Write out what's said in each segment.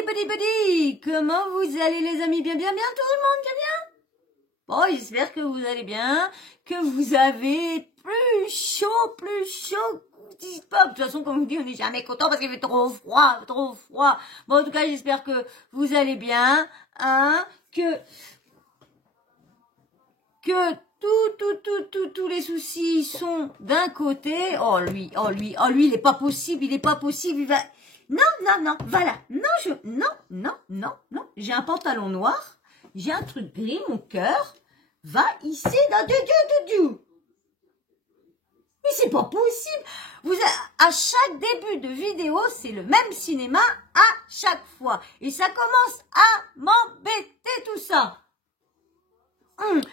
Buddy. Comment vous allez les amis? Bien, tout le monde, bien. Bon, j'espère que vous allez bien, que vous avez plus chaud. De toute façon, comme je vous dis, on n'est jamais content parce qu'il fait trop froid. Bon, en tout cas, j'espère que vous allez bien, hein, que tous les soucis sont d'un côté. Oh lui, il est pas possible, il va... Non, voilà. Non. J'ai un pantalon noir, j'ai un truc gris, mon cœur va ici dans du. Mais c'est pas possible. À chaque début de vidéo, c'est le même cinéma à chaque fois. Et ça commence à m'embêter tout ça.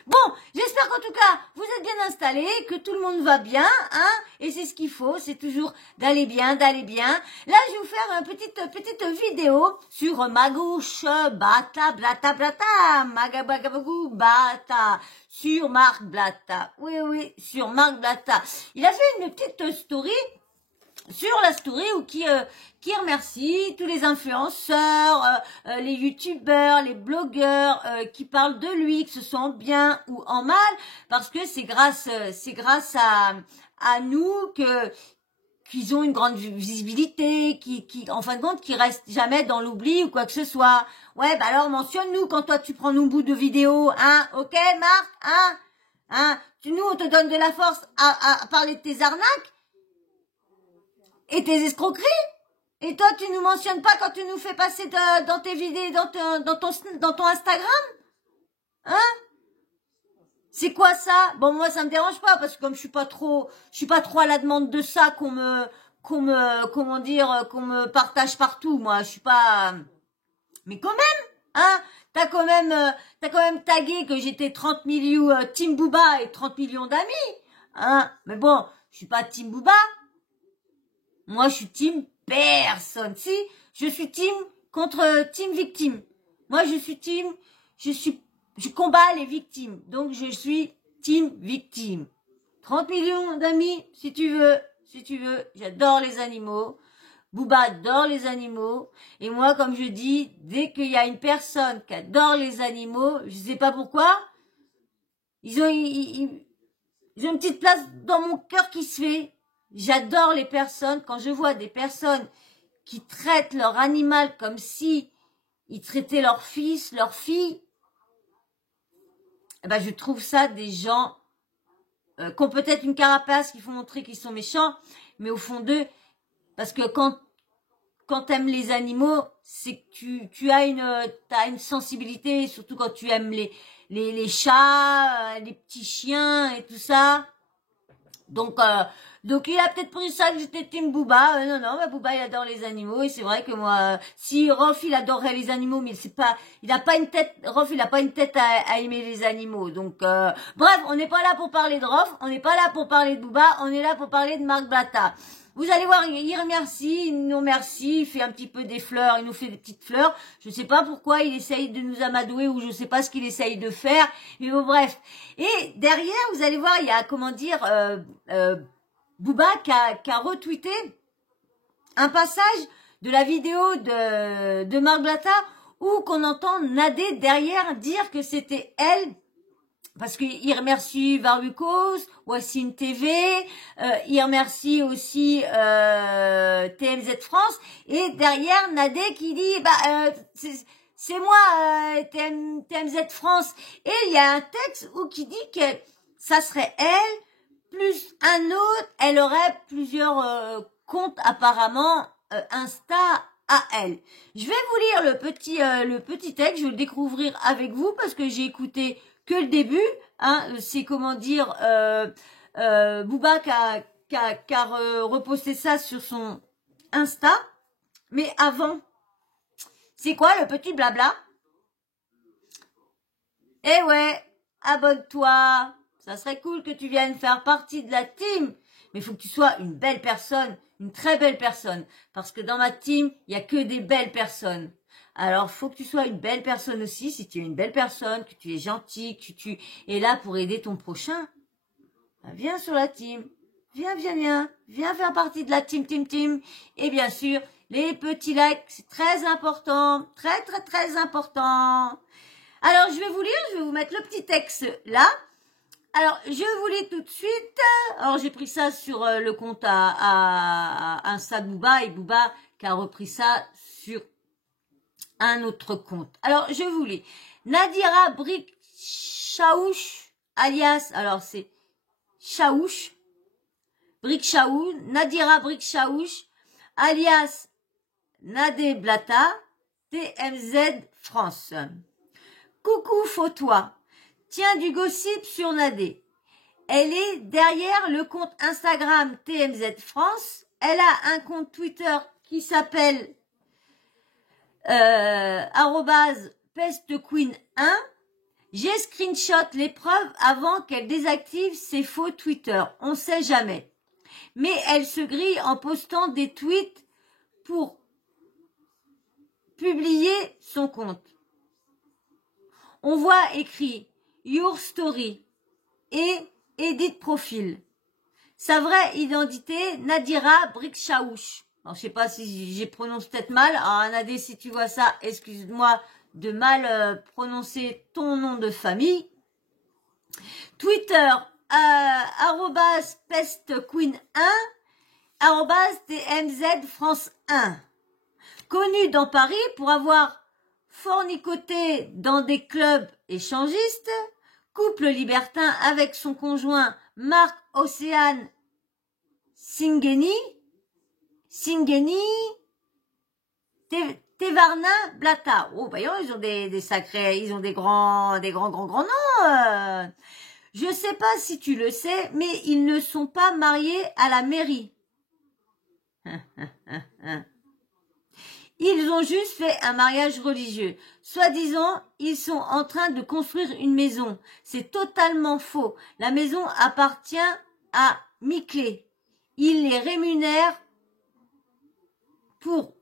Bon, j'espère qu'en tout cas, vous êtes bien installés, que tout le monde va bien, hein, et c'est ce qu'il faut, c'est toujours d'aller bien. Là, je vais vous faire une petite vidéo sur Magouche Bata, Magabagabagou Bata, sur Marc Blatta. Oui, sur Marc Blatta. Il a fait une petite story sur la story où qui remercie tous les influenceurs, les youtubeurs, les blogueurs qui parlent de lui, que ce soit en bien ou en mal, parce que c'est grâce à nous qu'ils ont une grande visibilité, qui en fin de compte qui restent jamais dans l'oubli ou quoi que ce soit. Ouais, bah alors mentionne-nous quand toi tu prends nos bouts de vidéo, hein, ok Marc, hein, nous on te donne de la force à parler de tes arnaques et tes escroqueries. Et toi, tu nous mentionnes pas quand tu nous fais passer dans tes vidéos, dans ton Instagram? Hein? C'est quoi ça? Bon, moi, ça me dérange pas, parce que comme je suis pas trop à la demande de ça qu'on me partage partout, moi, je suis pas, mais quand même, hein? T'as quand même tagué que j'étais 30 millions, Team Booba et 30 millions d'amis, hein? Mais bon, je suis pas Team Booba. Moi, je suis team personne. Si, je suis team contre team victime. Moi, je combats les victimes. Donc, je suis team victime. 30 millions d'amis, si tu veux. J'adore les animaux. Booba adore les animaux. Et moi, comme je dis, dès qu'il y a une personne qui adore les animaux, je sais pas pourquoi, ils ont une petite place dans mon cœur qui se fait. J'adore les personnes, quand je vois des personnes qui traitent leur animal comme si ils traitaient leur fils, leur fille, eh ben je trouve ça des gens qui ont peut-être une carapace, qui font montrer qu'ils sont méchants, mais au fond d'eux, parce que quand t'aimes les animaux, c'est que tu as une sensibilité, surtout quand tu aimes les chats, les petits chiens et tout ça. Donc il a peut-être pris ça que j'étais team Booba. Non, bah Booba il adore les animaux et c'est vrai que moi, si Rof il adorerait les animaux, mais il a pas une tête à aimer les animaux. Donc bref, on n'est pas là pour parler de Rof, on n'est pas là pour parler de Booba, on est là pour parler de Marc Blatta. Vous allez voir, il remercie, il nous remercie, il fait un petit peu des fleurs, il nous fait des petites fleurs. Je sais pas pourquoi il essaye de nous amadouer ou je sais pas ce qu'il essaye de faire. Mais bon, bref. Et derrière, vous allez voir, il y a, Booba qui a retweeté un passage de la vidéo de Marc Blatta où qu'on entend Nadé derrière dire que c'était elle. Parce qu'il remercie Varbucos, Wassine TV, il remercie aussi TMZ France, et derrière Nadé qui dit c'est moi TMZ France, et il y a un texte où qui dit que ça serait elle plus un autre, elle aurait plusieurs comptes apparemment Insta à elle. Je vais vous lire le petit texte, je vais le découvrir avec vous parce que j'ai écouté que le début, hein, c'est Booba qui a reposté ça sur son Insta. Mais avant, c'est quoi le petit blabla? Eh ouais, abonne-toi. Ça serait cool que tu viennes faire partie de la team. Mais il faut que tu sois une belle personne, une très belle personne. Parce que dans ma team, il y a que des belles personnes. Alors, faut que tu sois une belle personne aussi. Si tu es une belle personne, que tu es gentil, que tu es là pour aider ton prochain, ben viens sur la team. Viens faire partie de la team. Et bien sûr, Les petits likes, c'est très important. Très, très, très important. Alors, je vais vous lire, je vais vous mettre le petit texte là. Alors, je vous lis tout de suite. Alors, j'ai pris ça sur le compte à Insta Booba et Booba qui a repris ça sur un autre compte. Alors, je vous lis. Nadira Brikshaouch, alias, alors c'est Chaouch, Brikshaou, Nadira Brikshaouch, alias Nadé Blata, TMZ France. Coucou Fautois, tiens du gossip sur Nadé. Elle est derrière le compte Instagram TMZ France. Elle a un compte Twitter qui s'appelle @PestQueen1. J'ai screenshot les preuves avant qu'elle désactive ses faux Twitter. On sait jamais. Mais elle se grille en postant des tweets pour publier son compte. On voit écrit Your Story et Edit Profil. Sa vraie identité, Nadira Brikshaouch. Alors, je sais pas si j'ai prononcé peut-être mal. Alors, Nadé, si tu vois ça, excuse-moi de mal prononcer ton nom de famille. Twitter, @PestQueen1, @TMZ France 1. Connue dans Paris pour avoir fornicoté dans des clubs échangistes, couple libertin avec son conjoint Marc Océane Singeni, Tevarnin Blata. Oh, bah, ils ont des sacrés, ils ont des grands noms. Je sais pas si tu le sais, mais ils ne sont pas mariés à la mairie. Ils ont juste fait un mariage religieux. Soi-disant, ils sont en train de construire une maison. C'est totalement faux. La maison appartient à Miklé. Il les rémunère pour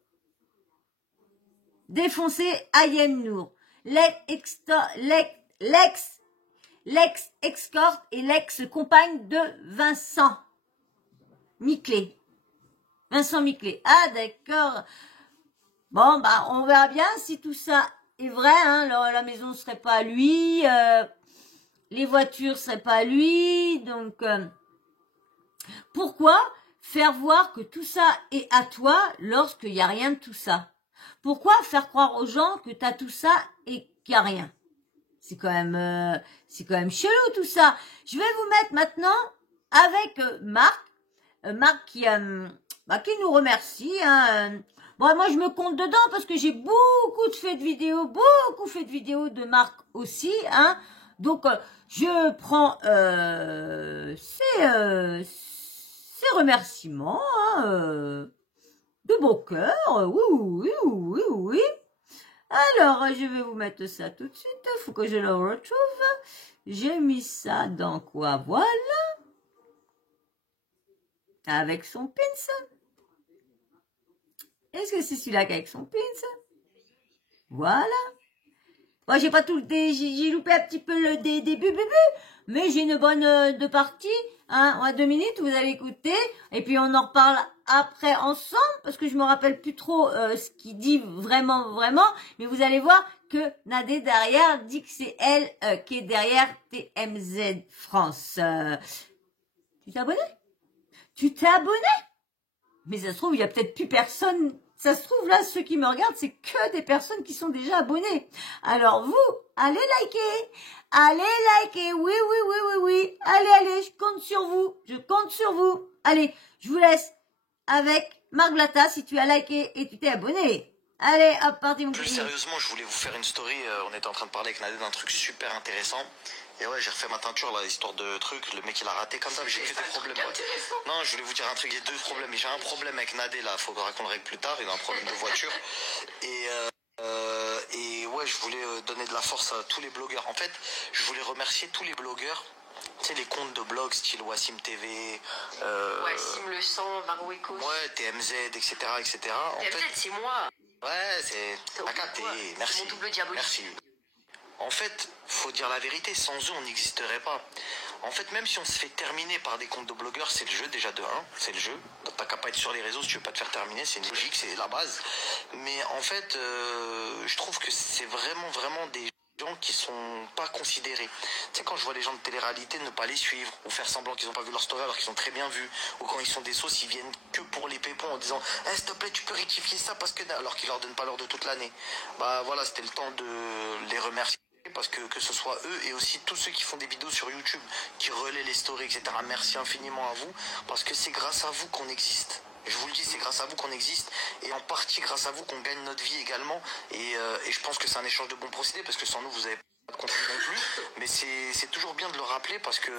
défoncer Ayem Nour, l'ex-escorte et l'ex-compagne de Vincent Miklé. Vincent Miklé. Ah, d'accord. Bon, bah, on verra bien si tout ça est vrai, hein. La maison ne serait pas à lui, les voitures seraient pas à lui, donc, pourquoi faire voir que tout ça est à toi lorsqu'il n'y a rien de tout ça? Pourquoi faire croire aux gens que tu as tout ça et qu'il n'y a rien? C'est quand même chelou tout ça. Je vais vous mettre maintenant avec Marc qui nous remercie, hein. Bon, moi, je me compte dedans parce que j'ai beaucoup fait de vidéos de Marc aussi, hein. Donc, je prends ces remerciements, hein, de bon cœur. Oui. Alors, je vais vous mettre ça tout de suite. Faut que je le retrouve. J'ai mis ça dans quoi? Voilà. Avec son pins. Est-ce que c'est celui-là avec son pins? Voilà. Moi, j'ai pas tout j'ai loupé un petit peu le début, mais j'ai une bonne de partie. Hein, en 2 minutes, vous allez écouter. Et puis, on en reparle après ensemble, parce que je me rappelle plus trop ce qu'il dit vraiment. Mais vous allez voir que Nadé derrière dit que c'est elle qui est derrière TMZ France. Tu t'es abonné? Tu t'es abonné? Mais ça se trouve, il y a peut-être plus personne. Ça se trouve, là, ceux qui me regardent, c'est que des personnes qui sont déjà abonnées. Alors, vous, allez liker. Oui. Allez, je compte sur vous. Allez, je vous laisse avec Marc Blata, si tu as liké et tu t'es abonné. Allez, hop, partez mon Plus sérieusement, je voulais vous faire une story. On était en train de parler avec Nadé d'un truc super intéressant. Et ouais, j'ai refait ma teinture, là, histoire de truc. Le mec, il a raté comme ça, j'ai que des problèmes. Ouais. Non, je voulais vous dire un truc, il y a 2 problèmes. J'ai un problème avec Nadé, là, faudra qu'on le règle plus tard. Il a un problème de voiture. Et ouais, je voulais donner de la force à tous les blogueurs. En fait, je voulais remercier tous les blogueurs. Tu sais, les comptes de blogs style Wassim TV, Wassim le sang, Marouécos. Ouais, TMZ, etc. TMZ, c'est moi. Ouais, c'est pas capté. Merci. C'est mon double diabolique. Merci. En fait, faut dire la vérité, sans eux, on n'existerait pas. En fait, même si on se fait terminer par des comptes de blogueurs, c'est le jeu déjà de 1, c'est le jeu. T'as qu'à pas être sur les réseaux si tu veux pas te faire terminer, c'est une logique, c'est la base. Mais en fait, je trouve que c'est vraiment des gens qui sont pas considérés. Tu sais, quand je vois les gens de télé-réalité ne pas les suivre, ou faire semblant qu'ils n'ont pas vu leur story alors qu'ils sont très bien vus, ou quand ils sont des sauces, ils viennent que pour les pépons en disant « s'il te plaît, tu peux rectifier ça parce que... » alors qu'ils leur donnent pas l'heure de toute l'année. Bah voilà, c'était le temps de les remercier. Parce que ce soit eux et aussi tous ceux qui font des vidéos sur YouTube, qui relaient les stories, etc. Merci infiniment à vous, parce que c'est grâce à vous qu'on existe. Je vous le dis, c'est grâce à vous qu'on existe, et en partie grâce à vous qu'on gagne notre vie également. Et je pense que c'est un échange de bons procédés, parce que sans nous, vous avez pas de contenu non plus. Mais c'est toujours bien de le rappeler, parce que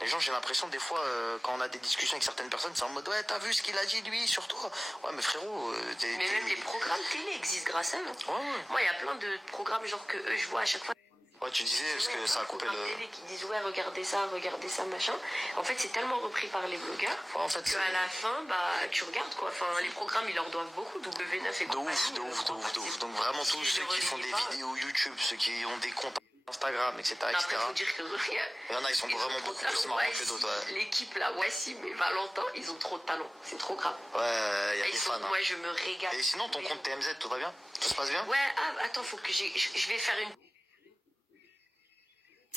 les gens, j'ai l'impression, des fois, quand on a des discussions avec certaines personnes, c'est en mode, ouais, t'as vu ce qu'il a dit, lui, sur toi. Ouais, mais frérot... mais même les programmes télé existent grâce à eux. Ouais. Moi, il y a plein de programmes, genre, que eux, je vois à chaque fois. Ouais, tu disais, parce que ça a coupé le... télé qui disent, ouais, regardez ça, machin. En fait, c'est tellement repris par les blogueurs qu'à la fin, bah, tu regardes, quoi. Enfin, les programmes, ils leur doivent beaucoup, W9 et de ouf. Donc vraiment, tous ceux qui font des vidéos YouTube, ceux qui ont des comptes Instagram, etc. Après, faut dire que... Il y en a, ils sont vraiment beaucoup plus marrants que d'autres. Ouais. L'équipe, là, Wassim et Valentin, ils ont trop de talent. C'est trop grave. Ouais, il y a des fans. Moi, je me régale. Et sinon, ton compte TMZ, tout va bien? Tout se passe bien? Ouais, attends, faut que je vais faire une...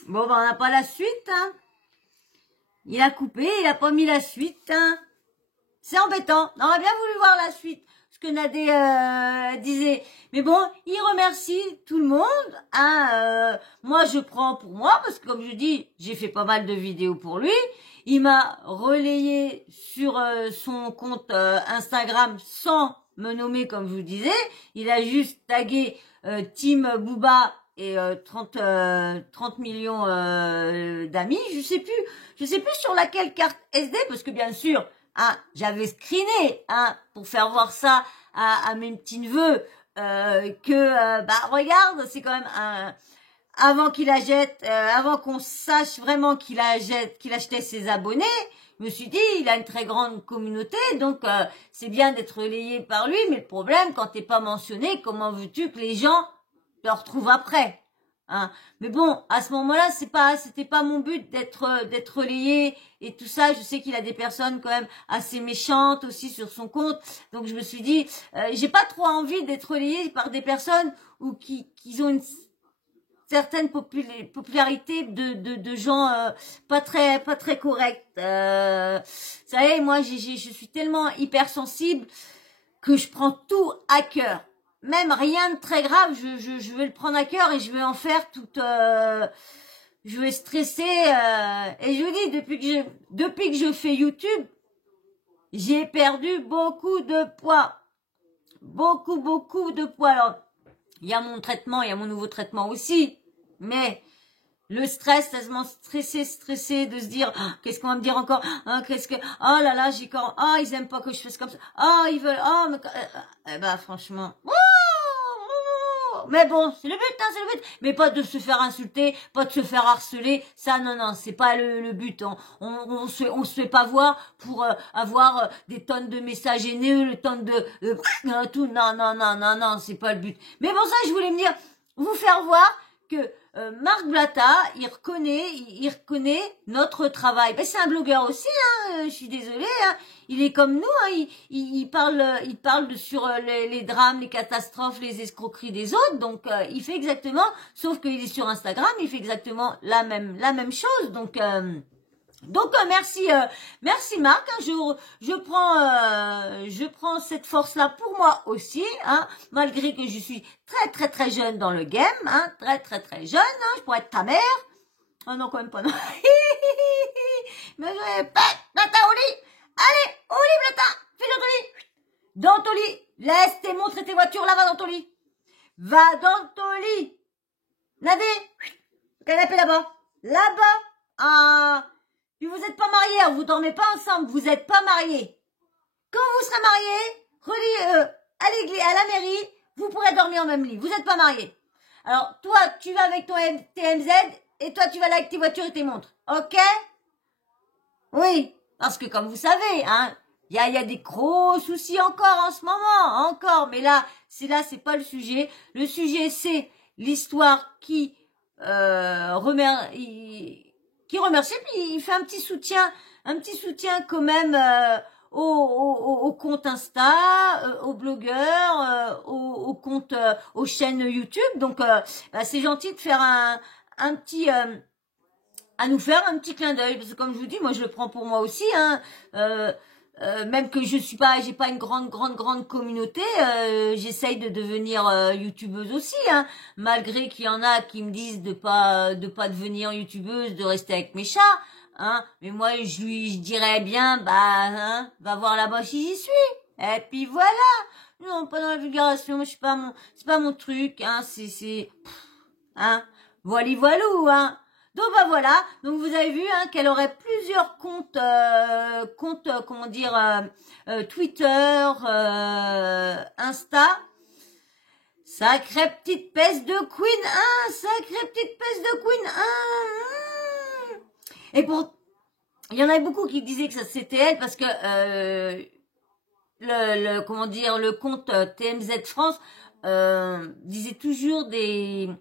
Bon, ben, on n'a pas la suite, hein. Il a coupé, il a pas mis la suite, hein. C'est embêtant. On aurait bien voulu voir la suite. Ce que Nadé disait. Mais bon, il remercie tout le monde, hein. Moi, je prends pour moi, parce que comme je dis, j'ai fait pas mal de vidéos pour lui. Il m'a relayé sur son compte Instagram sans me nommer, comme je vous disais. Il a juste tagué Team Booba et 30 millions d'amis, je sais plus sur laquelle carte SD, parce que bien sûr, hein, j'avais screené, hein, pour faire voir ça à mes petits neveux, bah regarde, c'est quand même avant qu'il achète, avant qu'on sache vraiment qu'il achetait ses abonnés, je me suis dit, il a une très grande communauté, donc c'est bien d'être relayé par lui, mais le problème, quand t'es pas mentionné, comment veux-tu que les gens le retrouve après, hein. Mais bon, à ce moment-là, c'était pas mon but d'être relayé et tout ça. Je sais qu'il a des personnes quand même assez méchantes aussi sur son compte, donc je me suis dit, j'ai pas trop envie d'être relayé par des personnes ou qui ont une certaine popularité de gens pas très corrects. Vous savez, moi, je suis tellement hypersensible que je prends tout à cœur. Même rien de très grave, je vais le prendre à cœur et je vais en faire toute... je vais stresser. Et je vous dis, depuis que je fais YouTube, j'ai perdu beaucoup de poids. Beaucoup de poids. Alors, il y a mon traitement, il y a mon nouveau traitement aussi. Mais... le stress, tellement stressé de se dire, oh, qu'est-ce qu'on va me dire encore, oh là là, j'ai quand, oh, ils aiment pas que je fasse comme ça, oh, ils veulent, oh, mais, bah, franchement, mais bon, c'est le but, hein, c'est le but, mais pas de se faire insulter, pas de se faire harceler, ça, non, c'est pas le but, on se fait pas voir pour avoir des tonnes de messages haineux, le tonnes de, tout, non, c'est pas le but. Mais bon, ça, je voulais me dire, vous faire voir que Marc Blatta, il reconnaît notre travail. Ben, c'est un blogueur aussi, hein, je suis désolée, hein, il est comme nous, hein, il parle sur les drames, les catastrophes, les escroqueries des autres, donc il fait exactement, sauf qu'il est sur Instagram, il fait exactement la même chose, donc merci Marc, hein, je prends cette force là pour moi aussi, hein, malgré que je suis très jeune dans le game, hein, très jeune, hein, je pourrais être ta mère. Oh non, quand même pas, non. Mais je vais pas dans ta lit. Allez, au lit, Blata, fais le lit. Dans ton lit, laisse tes montres et tes voitures là, va dans ton lit. Va dans ton lit. Nadé, canapé là-bas. Ah, puis vous êtes pas mariés, vous dormez pas ensemble, vous êtes pas mariés. Quand vous serez mariés, à l'église, à la mairie, vous pourrez dormir au même lit. Vous êtes pas mariés. Alors, toi, tu vas avec ton TMZ, et toi, tu vas là avec tes voitures et tes montres. Ok? Oui. Parce que comme vous savez, hein, il y a des gros soucis encore en ce moment, encore. Mais là, c'est pas le sujet. Le sujet, c'est l'histoire qui remercie, puis il fait un petit soutien quand même au compte Insta, aux blogueurs, au compte, aux chaînes YouTube. Donc bah, c'est gentil de faire un petit à nous faire un petit clin d'œil, parce que comme je vous dis, moi je le prends pour moi aussi, hein. Même que j'ai pas une grande communauté, j'essaye de devenir youtubeuse aussi, hein, malgré qu'il y en a qui me disent de pas devenir youtubeuse, de rester avec mes chats, hein. Mais moi je dirais bien, bah, hein, va voir là-bas si j'y suis. Et puis voilà. Non, pas dans la vulgarisation, je suis pas c'est pas mon truc, hein, hein, voilou, hein. Donc bah voilà, donc vous avez vu hein, qu'elle aurait plusieurs comptes, comment dire, Twitter, Insta. Sacrée petite peste de Queen, hein, sacrée petite peste de Queen, hein. Et pour, il y en avait beaucoup qui disaient que ça c'était elle parce que comment dire, le compte TMZ France disait toujours des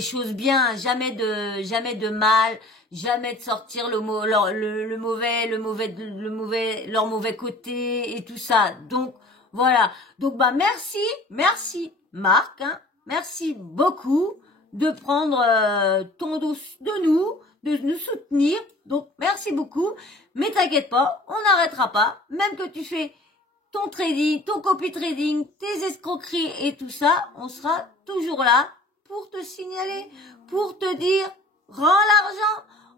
choses bien, jamais de mal, jamais de sortir leur mauvais côté et tout ça. Donc voilà. Donc bah merci Marc, hein, merci beaucoup de prendre ton dos de nous, de nous soutenir. Donc merci beaucoup. Mais t'inquiète pas, on n'arrêtera pas, même que tu fais ton trading, ton copy trading, tes escroqueries et tout ça, on sera toujours là pour te signaler, pour te dire, rends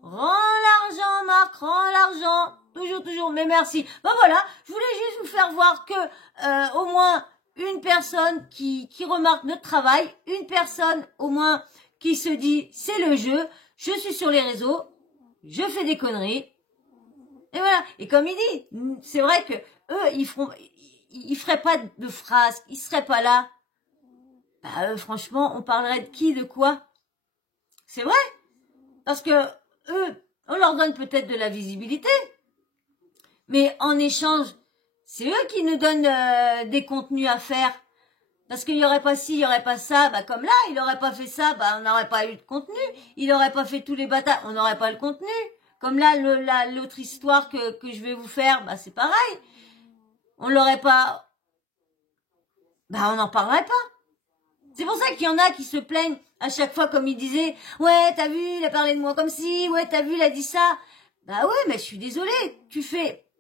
l'argent, Marc, rends l'argent, toujours, mais merci. Ben voilà, je voulais juste vous faire voir que au moins une personne qui remarque notre travail, une personne au moins qui se dit, c'est le jeu, je suis sur les réseaux, je fais des conneries, et voilà. Et comme il dit, c'est vrai que eux, ils feraient pas de phrases, ils seraient pas là. Bah, franchement, on parlerait de qui, de quoi? C'est vrai. Parce que eux, on leur donne peut-être de la visibilité. Mais en échange, c'est eux qui nous donnent des contenus à faire. Parce qu'il y aurait pas ci, il y aurait pas ça, bah comme là, il aurait pas fait ça, bah on n'aurait pas eu de contenu. Il aurait pas fait tous les bâtards, on n'aurait pas le contenu. Comme là, l'autre histoire que je vais vous faire, bah c'est pareil. On l'aurait pas, bah on n'en parlerait pas. C'est pour ça qu'il y en a qui se plaignent à chaque fois, comme il disait, ouais, t'as vu, il a parlé de moi comme si, ouais, t'as vu, il a dit ça. Bah ouais, mais je suis désolée,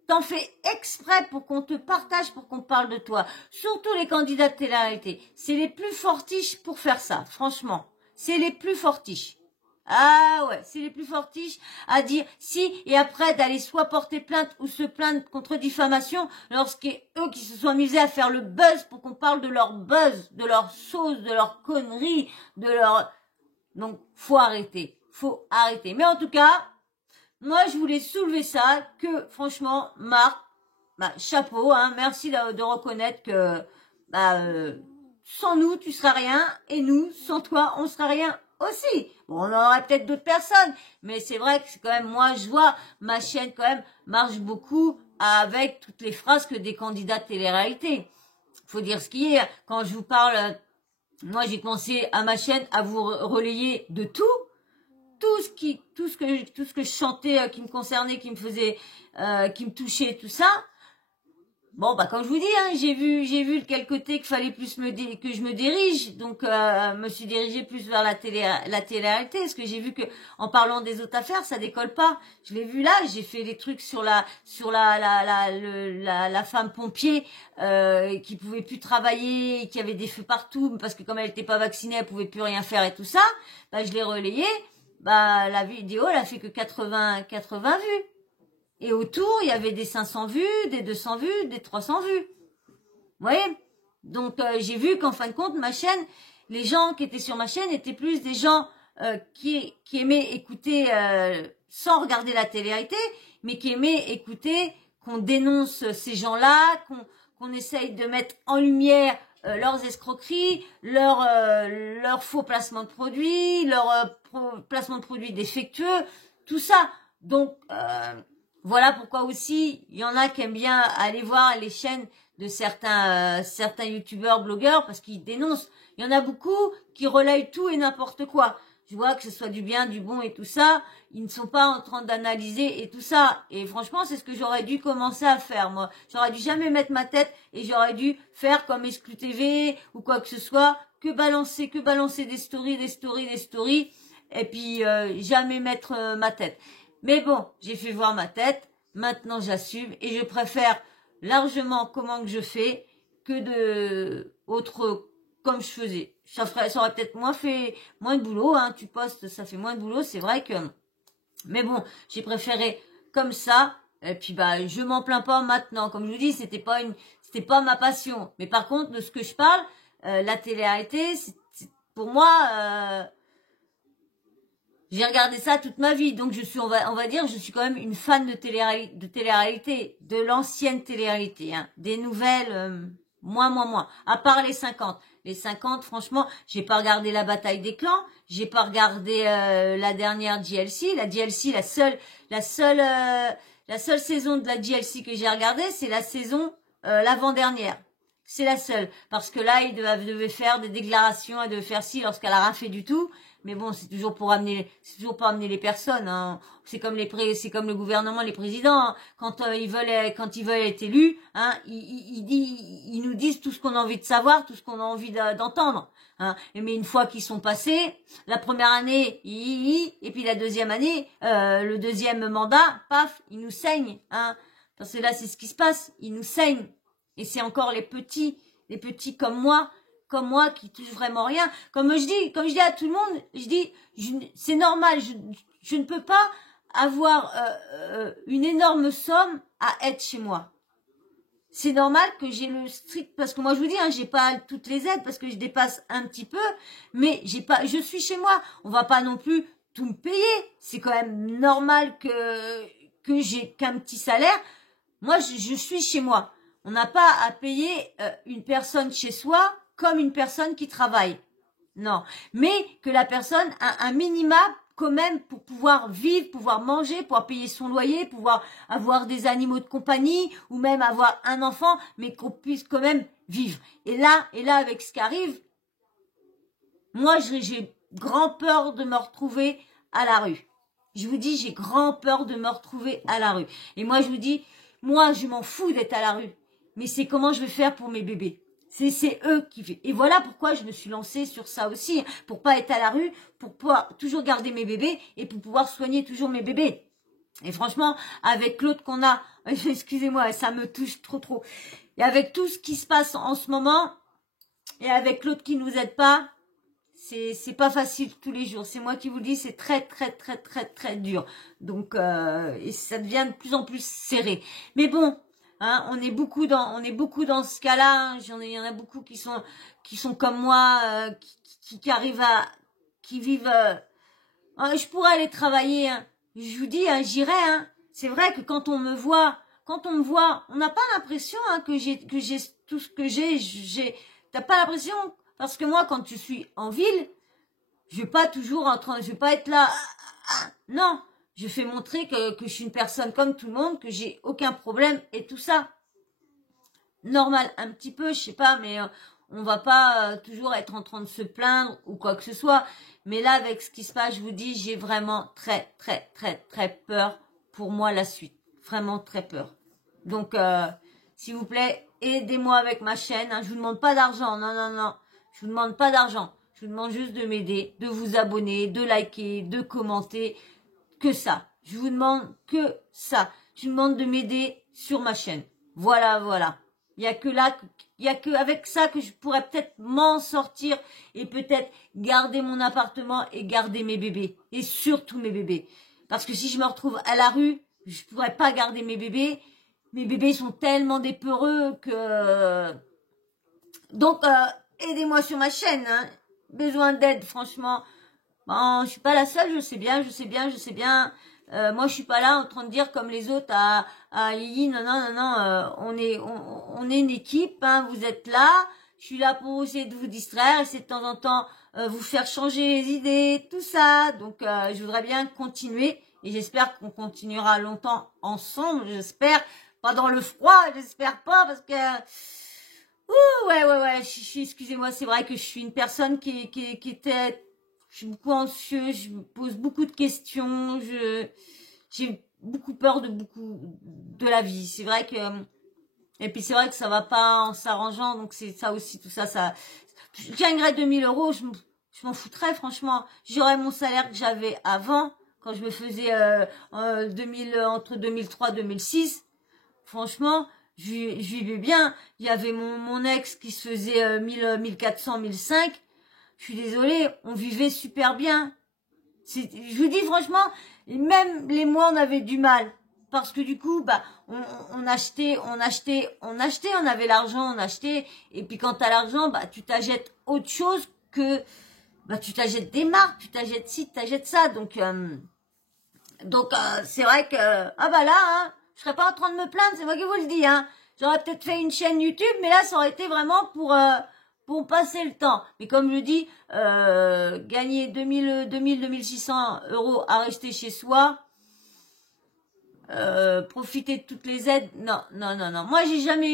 t'en fais exprès pour qu'on te partage, pour qu'on parle de toi. Surtout les candidats de télé-réalité. C'est les plus fortiches pour faire ça, franchement. C'est les plus fortiches. Ah ouais, c'est les plus fortiches à dire si, et après d'aller soit porter plainte ou se plaindre contre diffamation eux qui se sont amusés à faire le buzz pour qu'on parle de leur buzz, de leur sauce, de leur connerie, de leur... Donc, faut arrêter. Mais en tout cas, moi, je voulais soulever ça, que franchement, Marc, bah, chapeau, hein, merci de reconnaître que sans nous, tu seras rien, et nous, sans toi, on sera rien aussi. Bon, on aurait peut-être d'autres personnes, mais c'est vrai que c'est quand même, moi, je vois, ma chaîne quand même marche beaucoup avec toutes les phrases que des candidats de télé-réalité. Faut dire ce qui est. Quand je vous parle, moi, j'ai commencé à ma chaîne à vous relayer de tout ce que je chantais, qui me concernait, qui me faisait, qui me touchait, tout ça. Bon, bah, comme je vous dis, hein, j'ai vu de quel côté qu'il fallait plus que je me dirige. Donc, me suis dirigée plus vers la télé-réalité. Parce que j'ai vu que, en parlant des autres affaires, ça décolle pas. Je l'ai vu là, j'ai fait des trucs sur la femme pompier, qui pouvait plus travailler, qui avait des feux partout, parce que comme elle était pas vaccinée, elle pouvait plus rien faire et tout ça. Bah, je l'ai relayé. Bah, la vidéo, elle a fait que 80 vues. Et autour, il y avait des 500 vues, des 200 vues, des 300 vues. Vous voyez? Donc, j'ai vu qu'en fin de compte, ma chaîne, les gens qui étaient sur ma chaîne étaient plus des gens qui aimaient écouter sans regarder la télé-réalité, mais qui aimaient écouter qu'on dénonce ces gens-là, qu'on essaye de mettre en lumière leurs escroqueries, leur faux placement de produits, leur placement de produits défectueux, tout ça. Donc, voilà pourquoi aussi, il y en a qui aiment bien aller voir les chaînes de certains youtubeurs, blogueurs, parce qu'ils dénoncent. Il y en a beaucoup qui relayent tout et n'importe quoi. Je vois que ce soit du bien, du bon et tout ça, ils ne sont pas en train d'analyser et tout ça. Et franchement, c'est ce que j'aurais dû commencer à faire, moi. J'aurais dû jamais mettre ma tête et j'aurais dû faire comme Exclu TV ou quoi que ce soit, que balancer des stories, et puis jamais mettre ma tête. Mais bon, j'ai fait voir ma tête, maintenant j'assume et je préfère largement comment que je fais que de autre comme je faisais. Ça aurait peut-être moins de boulot, hein. Tu postes, ça fait moins de boulot, c'est vrai que. Mais bon, j'ai préféré comme ça. Et puis bah, je m'en plains pas maintenant. Comme je vous dis, c'était pas ma passion. Mais par contre, de ce que je parle, la télé-réalité, pour moi, j'ai regardé ça toute ma vie. Donc je suis, on va dire, je suis quand même une fan de télé-réalité, de l'ancienne télé-réalité, hein. Des nouvelles, moins. À part les 50. Les 50, franchement, j'ai pas regardé la bataille des clans, j'ai pas regardé la dernière JLC, la seule saison de la JLC que j'ai regardée, c'est la saison l'avant-dernière. C'est la seule parce que là, ils devaient faire des déclarations, elle devait faire ci lorsqu'elle a rien fait du tout. Mais bon, c'est toujours pour amener les personnes, hein. C'est comme le gouvernement, les présidents, hein. Quand ils veulent être élus, hein, ils nous disent tout ce qu'on a envie de savoir, tout ce qu'on a envie d'entendre, hein. Mais une fois qu'ils sont passés, la première année, et puis la deuxième année, le deuxième mandat, paf, ils nous saignent, hein. Parce que là, c'est ce qui se passe, ils nous saignent. Et c'est encore les petits comme moi qui touche vraiment rien. Comme je dis à tout le monde, c'est normal, je ne peux pas avoir une énorme somme à être chez moi. C'est normal que j'ai le strict, parce que moi je vous dis, hein, j'ai pas toutes les aides parce que je dépasse un petit peu, mais je suis chez moi. On va pas non plus tout me payer. C'est quand même normal que j'ai qu'un petit salaire. Moi, je suis chez moi. On n'a pas à payer une personne chez soi comme une personne qui travaille. Non. Mais que la personne a un minima quand même pour pouvoir vivre, pouvoir manger, pouvoir payer son loyer, pouvoir avoir des animaux de compagnie ou même avoir un enfant, mais qu'on puisse quand même vivre. Et là, avec ce qui arrive, moi, j'ai grand peur de me retrouver à la rue. Je vous dis, j'ai grand peur de me retrouver à la rue. Et moi, je vous dis, moi, je m'en fous d'être à la rue. Mais c'est comment je vais faire pour mes bébés. C'est eux qui font. Et voilà pourquoi je me suis lancée sur ça aussi. Pour pas être à la rue, pour pouvoir toujours garder mes bébés et pour pouvoir soigner toujours mes bébés. Et franchement, avec l'autre qu'on a, excusez-moi, ça me touche trop. Et avec tout ce qui se passe en ce moment, et avec l'autre qui nous aide pas, c'est pas facile tous les jours. C'est moi qui vous le dis, c'est très dur. Donc, et ça devient de plus en plus serré. Mais bon, hein, on est beaucoup dans ce cas-là. Hein. Il y en a beaucoup qui sont comme moi, qui arrivent qui vivent. Je pourrais aller travailler. Hein. Je vous dis, hein, j'irai. Hein. C'est vrai que quand on me voit, on n'a pas l'impression hein, que j'ai tout ce que j'ai. T'as pas l'impression parce que moi, quand je suis en ville, je vais pas être là. Non. Je fais montrer que je suis une personne comme tout le monde, que j'ai aucun problème et tout ça. Normal, un petit peu, je sais pas, mais on va pas toujours être en train de se plaindre ou quoi que ce soit. Mais là, avec ce qui se passe, je vous dis, j'ai vraiment très peur pour moi la suite. Vraiment très peur. Donc, s'il vous plaît, aidez-moi avec ma chaîne. Hein. Je vous demande pas d'argent, non. Je vous demande pas d'argent. Je vous demande juste de m'aider, de vous abonner, de liker, de commenter. Que ça. Je vous demande que ça. Je vous demande de m'aider sur ma chaîne. Voilà. Il y a que avec ça que je pourrais peut-être m'en sortir et peut-être garder mon appartement et garder mes bébés. Et surtout mes bébés. Parce que si je me retrouve à la rue, je pourrais pas garder mes bébés. Mes bébés sont tellement des peureux que... Donc, aidez-moi sur ma chaîne. Hein. Besoin d'aide, franchement. Bon, je suis pas la seule, je sais bien. Moi, je suis pas là en train de dire comme les autres non. On est une équipe, hein, vous êtes là. Je suis là pour essayer de vous distraire, essayer de temps en temps vous faire changer les idées, tout ça. Donc, je voudrais bien continuer et j'espère qu'on continuera longtemps ensemble. J'espère pas dans le froid, j'espère pas, parce que... Ouh, ouais, excusez-moi, c'est vrai que je suis une personne qui était... Je suis beaucoup anxieuse, je me pose beaucoup de questions, j'ai beaucoup peur de la vie. C'est vrai que... Et puis c'est vrai que ça va pas en s'arrangeant, donc c'est ça aussi, tout ça, ça... Je gagnerais 2000 €, je m'en foutrais, franchement. J'aurais mon salaire que j'avais avant, quand je me faisais entre 2003 et 2006. Franchement, je vivais bien. Il y avait mon ex qui se faisait 1400, 1500. Je suis désolée, on vivait super bien. Je vous dis franchement, même les mois, on avait du mal. Parce que du coup, bah, on achetait, on avait l'argent, on achetait. Et puis quand t'as l'argent, bah, tu t'achètes autre chose que, bah, tu t'achètes des marques, tu t'achètes ci, tu t'achètes ça. Donc, c'est vrai que, ah bah là, hein, je serais pas en train de me plaindre, c'est moi qui vous le dis, hein. J'aurais peut-être fait une chaîne YouTube, mais là, ça aurait été vraiment pour passer le temps. Mais comme je dis, gagner 2600 € à rester chez soi, profiter de toutes les aides, non. Moi, j'ai jamais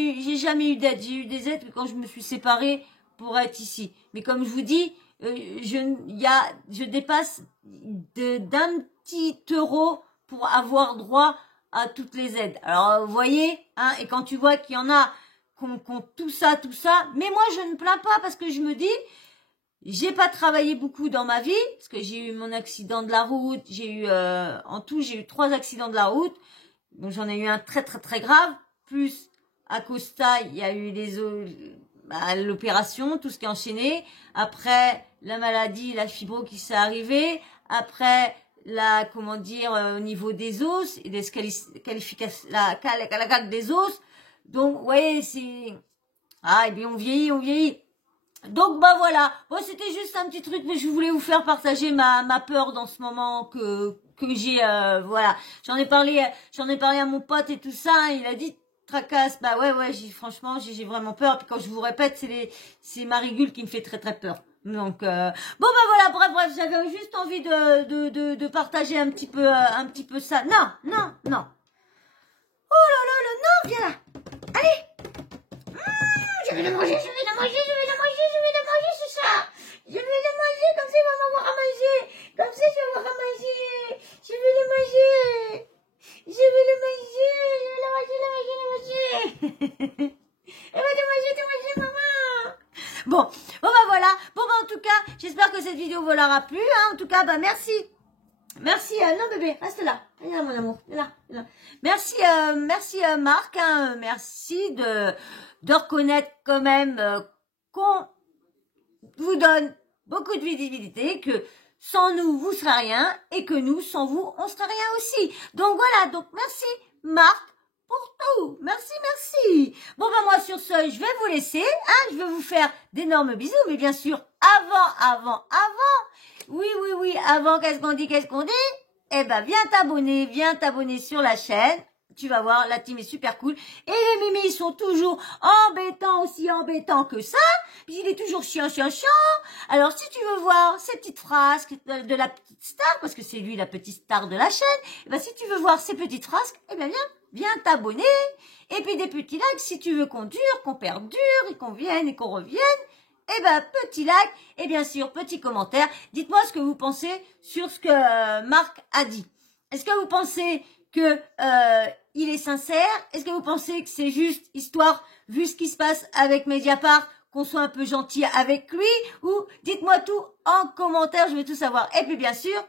eu d'aide. J'ai eu des aides quand je me suis séparée pour être ici. Mais comme je vous dis, je dépasse d'un petit euro pour avoir droit à toutes les aides. Alors, vous voyez, hein, et quand tu vois qu'il y en a qui ont tout ça, mais moi, je ne plains pas parce que je me dis, j'ai pas travaillé beaucoup dans ma vie, parce que j'ai eu mon accident de la route, en tout, j'ai eu 3 accidents de la route, donc j'en ai eu un très grave, plus à Costa, il y a eu l'opération, tout ce qui est enchaîné, après, la maladie, la fibro qui s'est arrivée, après, au niveau des os, et des la calque des os, donc, vous voyez, c'est, et bien on vieillit. Donc bah voilà, bon c'était juste un petit truc, mais je voulais vous faire partager ma peur dans ce moment que j'ai, voilà. J'en ai parlé à mon pote et tout ça, hein, il a dit tracasse, bah ouais, franchement j'ai vraiment peur. Puis quand je vous répète, c'est ma régule qui me fait très peur. Donc bon bah voilà, bref, j'avais juste envie de partager un petit peu ça. Non. Oh là, non, viens là. Allez. Je vais le manger, c'est ça. Je vais le manger, comme ça il va m'avoir à manger. Comme ça je vais avoir à manger. Je vais le manger. Elle va te manger, maman. Bon bah voilà. Bon bah en tout cas, j'espère que cette vidéo vous l'aura plu. Hein. En tout cas, bah merci. Merci, non bébé, reste là. Viens là mon amour, viens là. Merci Marc, hein, merci de reconnaître quand même qu'on vous donne beaucoup de visibilité, que sans nous, vous serez rien, et que nous, sans vous, on serait rien aussi. Donc voilà, donc merci Marc pour tout. Merci. Bon ben moi sur ce, je vais vous laisser, hein, je vais vous faire d'énormes bisous, mais bien sûr, avant, oui, avant, qu'est-ce qu'on dit? Eh ben, viens t'abonner sur la chaîne. Tu vas voir, la team est super cool. Et les mémés, ils sont toujours aussi embêtants que ça. Puis il est toujours chiant. Alors, si tu veux voir ces petites frasques de la petite star, parce que c'est lui la petite star de la chaîne, eh ben, si tu veux voir ces petites frasques, eh ben, viens t'abonner. Et puis des petits likes si tu veux qu'on dure, qu'on perdure, et qu'on vienne et qu'on revienne. Eh ben, petit like et bien sûr, petit commentaire. Dites-moi ce que vous pensez sur ce que Marc a dit. Est-ce que vous pensez que il est sincère? Est-ce que vous pensez que c'est juste histoire, vu ce qui se passe avec Mediapart, qu'on soit un peu gentil avec lui? Ou dites-moi tout en commentaire, je veux tout savoir. Et puis bien sûr,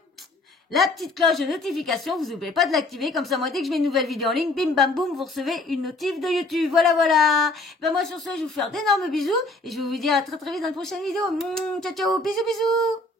la petite cloche de notification, vous n'oubliez pas de l'activer, comme ça moi dès que je mets une nouvelle vidéo en ligne, bim bam boum, vous recevez une notif de YouTube. Voilà. Ben moi sur ce, je vais vous faire d'énormes bisous et je vais vous dire à très vite dans une prochaine vidéo. Ciao, bisous.